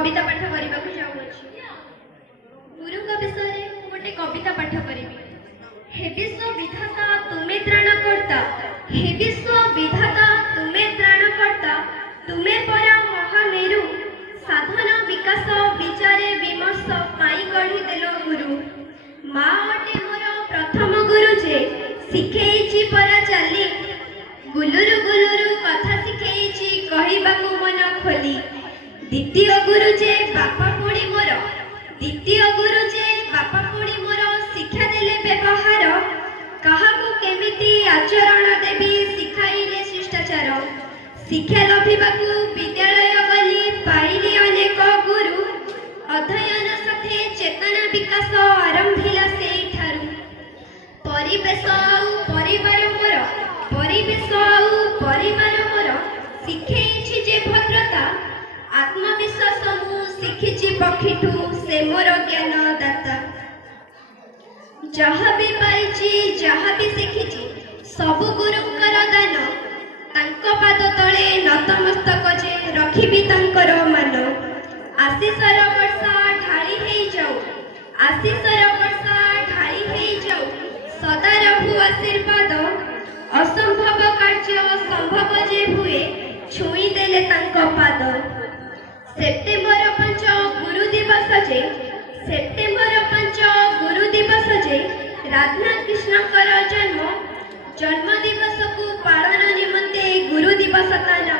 कविता पाठ करने चाहूँगी। गुरु विषय गोटे कविता पाठ करी। हे विश्व विधाता तुमे त्राणकर्ता, हे विश्व विधाता तुमे त्राणकर्ता, तुमे परा महामेरु साधन विकास विचारे विमर्श पाई गढ़ी देल गुरु। माँ अटे मोर प्रथम गुरु जे शिखेइछि परा चाली, गुलुरु गुलुरु कथा शिखेइछि कहिबाकु मन खोली। द्वितीय गुरु जे बापा पुणी मोर, द्वितीय गुरु जे बापा पुणी मोर शिक्षा देले व्यवहार, काहाकु केमिति आचरण देवी शिखाइले शिष्टाचार। शिक्षा लभिबाकु विद्यालय गली पाइली अनेक गुरु, अध्ययन साथे चेतना विकास आरंभिला सेइठारु। परिवेश आउ परिवार मोर, परिवेश आउ परिवार मोर शिखेइछि जे भद्रता, आत्मविश्वास मु शिखिछि पक्षीठू से मोर ज्ञान दाता। जहाँ भी पाइछि जहाँ भी शिखिछि सबु गुरुंकर दान, तांको पाद तले नतमस्तक जे रखिबि तांकर मान। आशीषर वर्षा ढाली हेई जाऊ, आशीषर वर्षा ढाली हेई जाऊ, सदा रहु आशीर्वाद। असंभव कार्य संभव जे हुए, छुई देले तांको पाद। सेप्टेम्बर 5 गुरु दिवस जे, सेप्टेम्बर 5 गुरु दिवस जे राधा कृष्णकर जन्म, जन्म दिवस को पालन निमंते गुरु दिवस का नाम।